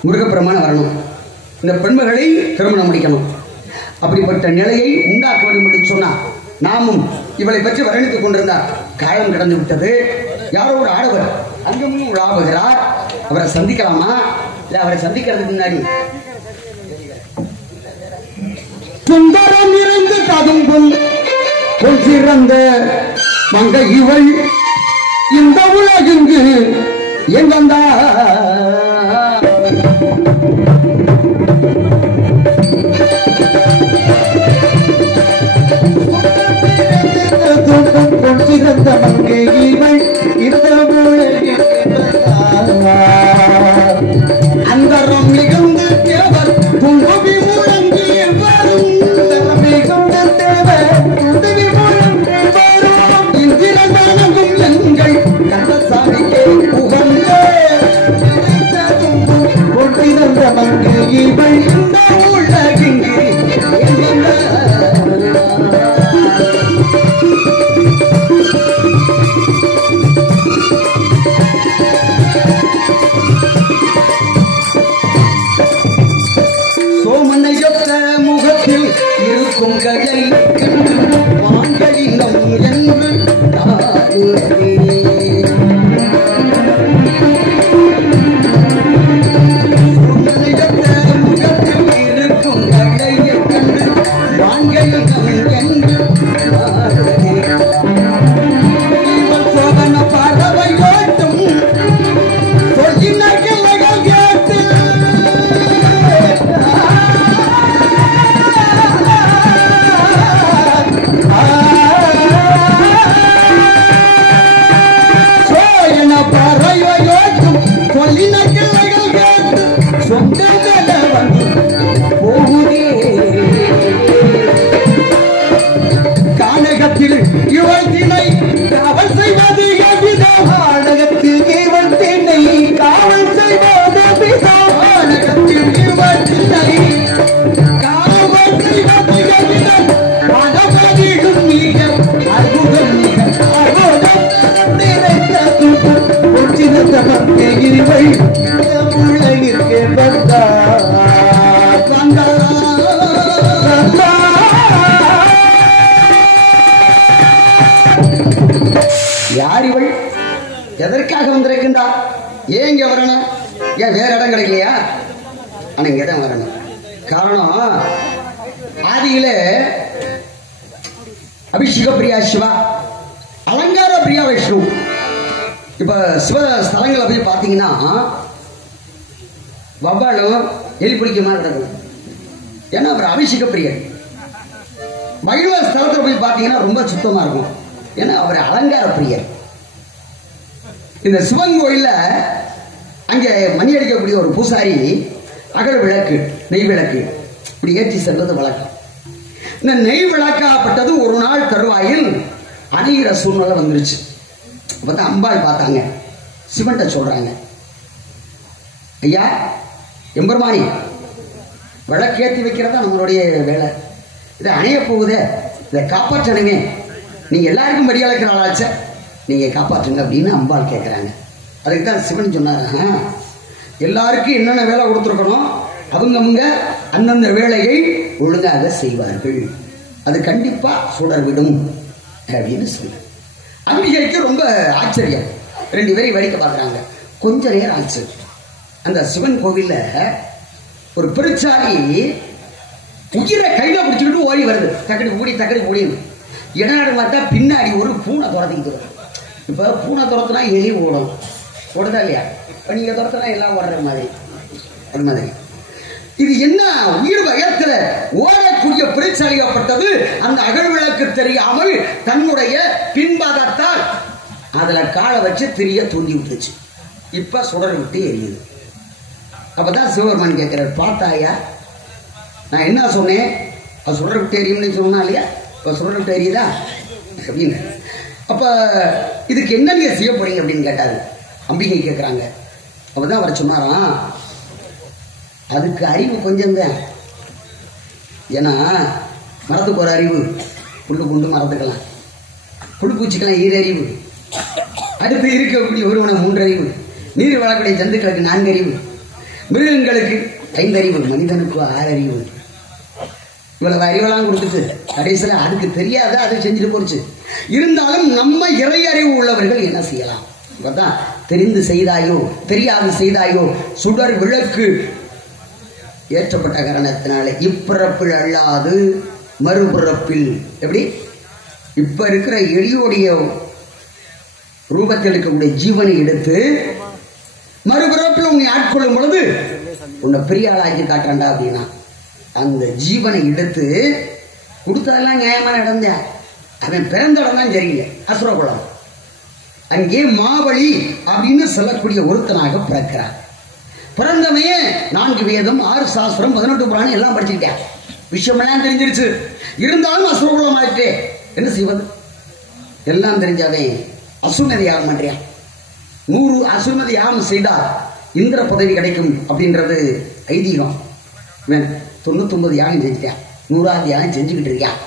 முருகப்பெருமான் வரணும், இந்த பெண்களை திருமணம் முடிக்கணும். அப்படிப்பட்ட நிலையை உண்டாக்க வேண்டும் என்று சொன்னார். நாமும் இவளை பற்றி வர்ணித்துக் கொண்டிருந்தார். காலம் கடந்து விட்டது. யாரோ ஒரு ஆடவர் அங்கமும் உலாவுகிறார். அவரை சந்திக்கலாமா? இல்ல அவரை சந்திக்கிறதுக்கு முன்னாடி சுந்தரம் இருந்து ததும்பும் சிறந்த மங்கை இவள் இந்த உலகிங்கு எங்கந்தா சிறந்த மங்கை இவள் இந்த உலகில் அந்தரம் மிகுந்த தேவர் துன்பவி முழங்கிய வரும் மிகுந்த தேவர் துன்பவி முழங்கிய வரும் இந்திரதானமும் எங்கள் கந்தசாமிக்கே உகந்த சிறந்த மங்கை இவள் இந்த உலகிங்கு முகத்தில் இருக்கும் கதை வாங்கலினம் என்று முகத்தில் இருக்கும் கதையை கண்டு வாங்கலினம் என்று சோதன பறவை ஓட்டும் சொல்லின கிளைகள் கேட்டு கானகத்தில் இவள் திணை காவல் செய்வது கானகத்தில் இவள் திணை காவல் செய்வது கானகத்தில் இவள் திணை காவல் செய்வது மனமதிடும் மிக அற்புதம் மிக அற்புதம் சிறந்த மங்கை இவள் உலகிற்கு வந்தார் யார் இவள்? எதற்காக வந்திருக்கின்றார்? ஏன் இங்க வரணும்? ஏன் வேற இடம் கிடைக்கலையா? ஆனா இங்கதான் வரணும். காரணம் ஆதியில அபிஷேக பிரியா சிவா, அலங்கார பிரியா விஷ்ணு. இப்ப சிவ ஸ்தலங்களை போய் பாத்தீங்கன்னா வவ்வாலும் எலி பிடிக்க மாதிரி இருக்கும். ஏன்னா அவர் அபிஷேக பிரியர். வைணவ ஸ்தலத்தில் போய் பார்த்தீங்கன்னா ரொம்ப சுத்தமா இருக்கும். ஏன்னா அவர் அலங்கார பிரியர். இந்த சிவன் கோயில்ல அங்கே மணி அடிக்கக்கூடிய ஒரு பூசாரி அகல் விளக்கு, நெய் விளக்கு இப்படி ஏற்றி செல்வது வழக்கம். இந்த நெய் விளக்காப்பட்டது ஒரு நாள் தருவாயில் அணிகிற சூழ்நிலை வந்துருச்சு. அப்பதான் அம்பாள் பார்த்தாங்க, சிவன்கிட்ட சொல்றாங்க, ஐயா எம்பெருமானி, விளக்கேற்றி வைக்கிறதா நம்மளுடைய வேலை, இதை அணைய போகுதே, இதை காப்பாற்றணுமே, நீங்க எல்லாருக்கும் படி அளக்கிற ஆளாச்ச, நீங்க காப்பாற்றுங்க அப்படின்னு அம்பாள் கேட்கிறாங்க. அதுக்கு தான் சிவன் சொன்னாங்க, எல்லாருக்கும் என்னென்ன வேலை கொடுத்துருக்கணும் அவங்க அந்தந்த வேலையை ஒழுங்காக செய்வார்கள். அது கண்டிப்பா சுடர் விடும் அப்படின்னு சொன்ன. அம்பிகைக்கு ரொம்ப ஆச்சரியம். 2 பேரையும் வேடிக்கை பார்க்குறாங்க. கொஞ்ச நேரம் ஆச்சு. அந்த சிவன் கோவில்ல ஒரு பெருச்சாலி உயிரை கையில பிடிச்சிக்கிட்டு ஓடி வருது. தக்கடி ஓடிடும். இடநாடு பார்த்தா பின்னாடி ஒரு பூனை துரத்திக்கிட்டு வரும். இப்ப பூனை துரத்துனா எலி ஓடும், ஓடுதா இல்லையா? இப்ப நீங்க துரத்துனா எல்லாம் ஓடுற மாதிரி ஒரு மாதிரி. இது என்ன உயிர் பயத்துல ஓடக்கூடிய பெருச்சாலியாப்பட்டது அந்த அகல் விளக்கு தெரியாமல் தன்னுடைய பின்பாதத்தால் அதுல காலை வச்சு திரிய தூண்டி விட்டுச்சு. இப்ப சுடர் விட்டு எரியுது. அப்பதான் சிவபெருமான் கேட்கிறார், பார்த்தாயா நான் என்ன சொன்னேன்? அது சுடர் விட்டு எரியும்னு சொன்னா இல்லையா? இப்ப சுடர் விட்டு எரியுதா அப்படின்னு. அப்ப இதுக்கு என்ன நீங்க செய்ய போறீங்க அப்படின்னு கேட்டாரு. அம்பிகை கேட்கிறாங்க. அப்பதான் அவர் சொன்னாராம், அதுக்கு அறிவு கொஞ்சம் தான். ஏன்னா மரத்துக்கு ஒரு அறிவு, புல்லு குண்டு மரத்துக்கலாம், புழு பூச்சிக்கலாம் 7 அறிவு, அடுத்து இருக்கக்கூடிய ஒருவனை 3 அறிவு, நீர் வாழக்கூடிய ஜந்துக்களுக்கு 4 அறிவு, மிருகங்களுக்கு 5 அறிவு, மனிதனுக்கு 6 அறிவு. இவ்வளவு அறிவெல்லாம் கொடுத்துட்டு கடைசியில அதுக்கு தெரியாத அதை செஞ்சுட்டு போச்சு. இருந்தாலும் நம்ம இறை அறிவு உள்ளவர்கள் என்ன செய்யலாம்? இப்பதான் தெரிந்து செய்தாயோ தெரியாது செய்தாயோ சுடர் விளக்கு ஏற்றப்பட்ட காரணத்தினால இப்பிறப்பில் அல்லாது மறுபிறப்பில். எப்படி இப்ப இருக்கிற எளியோடைய ரூபத்தில் இருக்கக்கூடிய ஜீவனை எடுத்து மறுபிறப்பில் உன்னை ஆட்கொள்ளும் பொழுது உன்னை பெரிய ஆளாக்கி காட்டுறாண்டா அப்படின்னா அந்த ஜீவனை எடுத்து கொடுத்ததெல்லாம் நியாயமான இடம் தான். அவன் பிறந்த இடம் தான் சரியில்லை, அசுரகுலம். அங்கே மாவழி அப்படின்னு சொல்லக்கூடிய ஒருத்தனாக பிறக்கிறார். பிறந்தமையே 4 வேதம் 6 சாஸ்திரம் 18 புராணம் எல்லாம் படிச்சுக்கிட்டேன், விஷயமெல்லாம் தெரிஞ்சிருச்சு. இருந்தாலும் அசுரகுலம் ஆயிட்டே என்ன செய்வது? எல்லாம் தெரிஞ்சவன் அசுமதி யாகம் பண்றியான். 100 அசுமதி யாகம் செய்தால் இந்திர பதவி கிடைக்கும் அப்படின்றது ஐதீகம். 99 யாகம் செஞ்சுட்டேன், 100வது யாகம் செஞ்சுக்கிட்டு இருக்கான்.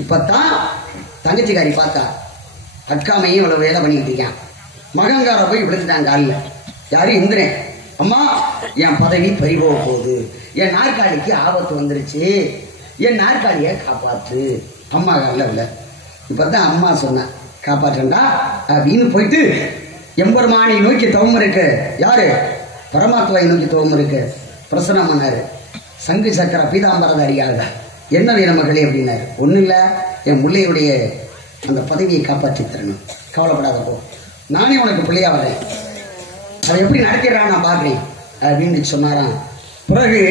இப்பத்தான் தங்கச்சிக்காரி பார்த்தா அக்காமையும் இவ்வளவு வேலை பண்ணிக்கிட்டு இருக்கான். மகங்கார போய் விழுந்துட்டான் காலில். யாரும் இந்திரன், அம்மா என் பதவி பறிபோக போகுது, என் நாற்காலிக்கு ஆபத்து வந்துருச்சு, என் நாற்காலியை காப்பாற்று. அம்மா காலில் விட. இப்பதான் அம்மா சொன்ன காப்பாற்றண்டா அப்படின்னு போயிட்டு எம்பெருமானை நோக்கி தவம் இருக்கு. யாரு? பரமாத்மாவை நோக்கி தவம் இருக்கு. பிரசனம் பண்ணாரு. சங்கு சக்கர பீதாம்பரதாரியாக என்ன வேணும் மகளே அப்படின்னாரு. ஒன்றும் இல்லை, என் முல்லையுடைய அந்த பதவியை காப்பாற்றி தரணும், கவலைப்படாத போ, நானே உனக்கு பிள்ளையா வரேன், அதை எப்படி நடக்கிறான் நான் பார்க்கிறேன் அப்படின்னு சொன்னாராம். பிறகு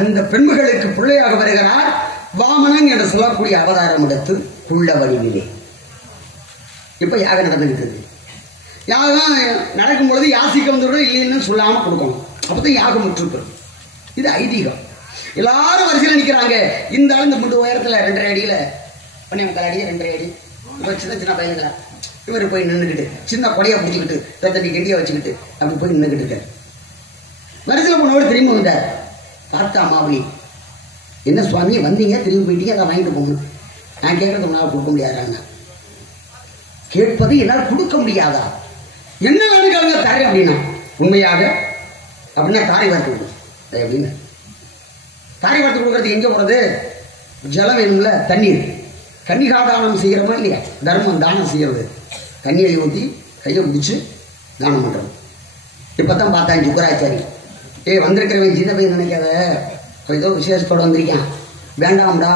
அந்த பெண்மகளுக்கு பிள்ளையாக வருகிறார் வாமனன் என்று சொல்லக்கூடிய அவதாரம் எடுத்து குள்ள வடிவிலே. இப்ப யாகம் நடந்துகிட்டு. யாகம் நடக்கும் பொழுது யாசிக்க வந்துடும், இல்லைன்னு சொல்லாம கொடுக்கணும், அப்பதான் யாகம் முற்றுப்பெறும். இது ஐதீகம். எல்லாரும் வரிசையில் நிற்கிறாங்க. இந்த ஆள் இந்த முண்டு உயரத்துல 2.5 அடியில 1.25 அடி 2.5 அடி. இப்ப சின்ன சின்ன பையனுங்களா இவர் போய் நின்றுக்கிட்டு சின்ன கொடையை பிடிச்சிக்கிட்டு தட்டி கெட்டியா வச்சுக்கிட்டு அப்படி போய் நின்றுக்கிட்டு இருக்காரு. வரிசையில் போனவர் திரும்பி வந்தார். பார்த்தா மாவளி, என்ன சுவாமி வந்தீங்க திரும்பி போயிட்டீங்க, அதை வாங்கிட்டு போகணும். நான் கேட்கறது உங்களால் கொடுக்க முடியாதாங்க. கேட்பது என்னால் கொடுக்க முடியாதா? என்ன வேணுங்க தரேன் அப்படின்னா உண்மையாக அப்படின்னா தாரை வார்த்தை கொடுக்கும் அப்படின்னு. தாரை வார்த்தை கொடுக்கறதுக்கு எங்க போறது? ஜலம் வேணும்ல, தண்ணீர். கன்னிகாதானம் செய்யறோமா இல்லையா? தர்மம் தானம் செய்யறது. தண்ணீரை ஊற்றி கையை பிடிச்சு தானம் பண்றது. இப்பதான் பார்த்தாங்க சுக்கராச்சாரி, வந்திருக்கிறவன் சின்ன பையன் நினைக்காத, ஏதோ விசேஷத்தோட வந்திருக்கான், வேண்டாம்டா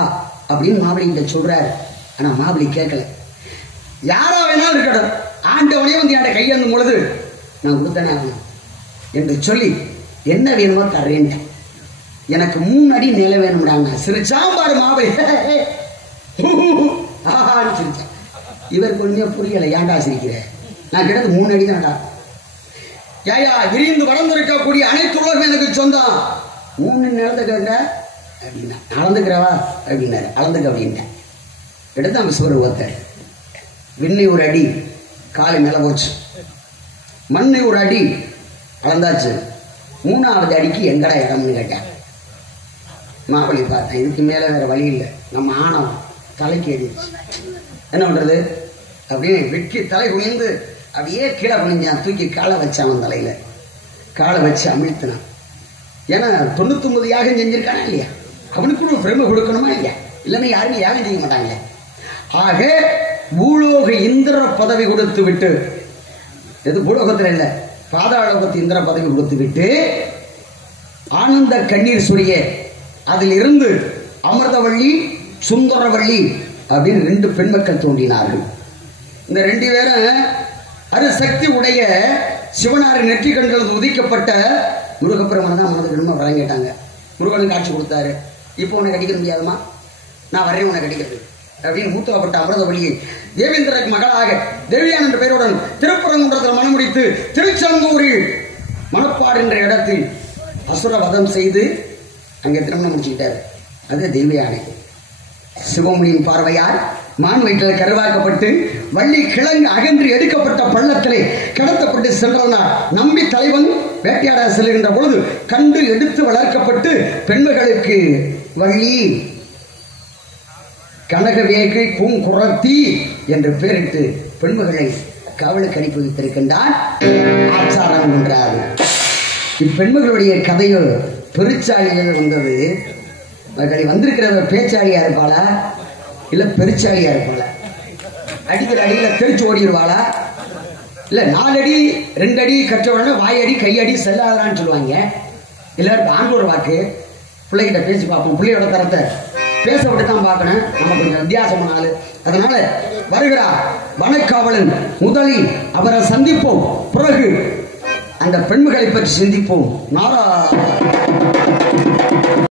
அப்படின்னு மாவளிகிட்ட சொல்றாரு. ஆனா மாவளி கேட்கல. யாரா வேணாலும் இருக்கட்டும், ஆண்டவனே வந்து என் கையெழுந்தும் பொழுது நான் கொடுத்தனே ஆகணும் என்று சொல்லி என்ன வேணுமோ தர்றேன். எனக்கு 3 அடி நில வேணும்டாங்க. சிரிச்சாம்பாரு மாவளி, ஆஹான்னு சிரிச்சேன். இவர் கொஞ்சம் புரியல, ஏன்டா சிரிக்கிற? நான் கிட்டது 3 அடி தான்டா. ஏயா விரிந்து வளர்ந்திருக்கக்கூடிய அனைத்து உலகம் எனக்கு சொந்தம், 3 நிலத்தை கேட்க அப்படின்னா அளந்துக்கிறவா அப்படின்னாரு. அளந்துக்க அப்படின்னேன். எடுத்து அவங்க சிவருவத்தை விண்ணை 1 அடி காலை மேல போச்சு, மண்ணை 1 அடி அளந்தாச்சு, 3வது அடிக்கு எங்கடா இடம்னு கேட்டேன். மாவளி பார்த்தேன், இதுக்கு மேல வேற வழி இல்லை, நம்ம ஆணவம் தலைக்கு ஏறிடுச்சு, என்ன பண்றது அப்படின்னு வெட்கி தலை குனிந்து அப்படியே கீழே குனிஞ்சான். தூக்கி காலை வச்சான், அவன் தலையில காலை வச்சு அமிழ்த்தினான். ஏன்னா 99 யாகம் செஞ்சிருக்கானா இல்லையா? அவனுக்கு ஒரு பெருமை கொடுக்கணுமா இல்லையா? இல்லைன்னா யாருமே யாகம் செய்ய மாட்டாங்களே. ஆக பூலோக இந்திர பதவி கொடுத்து விட்டு, எது பூலோகத்தில் இல்லை, பாதாளோகத்து இந்திர பதவி கொடுத்து விட்டு ஆனந்த கண்ணீர் சுரிய அதில் இருந்து அமிர்தவள்ளி சுந்தரவள்ளி அப்படின்னு 2 பெண் மக்கள் தோன்றினார்கள். இந்த 2 பேரும் அருசக்தி உடைய சிவனாரி நெற்றி கண்கள் உதிக்கப்பட்ட முருகப்பெருமான் தான் மனது பெருமை வழங்கிட்டாங்க. முருகனுக்கு காட்சி கொடுத்தாரு. இப்போ உன்னை கடிக்க முடியாதுமா, நான் வர்றேன் உன்னை கடிக்கிறது அப்படின்னு மூத்தப்பட்ட அமிர்தவள்ளியை தேவேந்திரக்கு மகளாக தேவியான் என்ற பெயருடன் திருப்பரங்குன்றத்தில் மனம் முடித்து திருச்செந்தூரில் மணப்பாடு என்ற இடத்தில் அசுரவதம் செய்து அங்கே திருமணம் முடிச்சுக்கிட்டார். அது தேவியானை. சிவமுனியின் பார்வையால் மான் வயிற்றில் கருவாக்கப்பட்டு வள்ளி கிழங்கு அகன்று எடுக்கப்பட்ட பள்ளத்திலே கடத்தப்பட்டு சென்றனால் நம்பி தலைவன் வேட்டையாட செல்கின்ற பொழுது கண்டு எடுத்து வளர்க்கப்பட்டு பெண்மகளுக்கு வள்ளி கனகவேகை பூங்குரத்தி என்று பெயரிட்டு பெண்மகளை காவலுக்கு அனுப்பி வைத்திருக்கின்றார் ஆச்சாரம் என்றார். இப்பெண்மகளுடைய கதையோ பெருச்சாளிகள் வந்தது. வந்திருக்கிறவர் பேச்சாளியா இருப்பாளா இல்ல பெருச்சாளியா இருப்பாளா? அடிக்கிற அடியில தெரிச்சு ஓடிடுவாளா? இல்ல 4 அடி 2 அடி கற்றவுடனே வாயடி கையடி செல்லாதான்னு சொல்லுவாங்க. எல்லாரும் ஆண்டோர் வாக்கு பிள்ளைகிட்ட பேசி பார்ப்போம். பிள்ளையோட தரத்தை பேச விட்டு தான் பார்க்கணும். நம்ம கொஞ்சம் வித்தியாசமான ஆளு. அதனால வருகிறார் வனக்காவலன். முதலில் அவரை சந்திப்போம், பிறகு அந்த பெண்மகளை பற்றி சிந்திப்போம். நாரா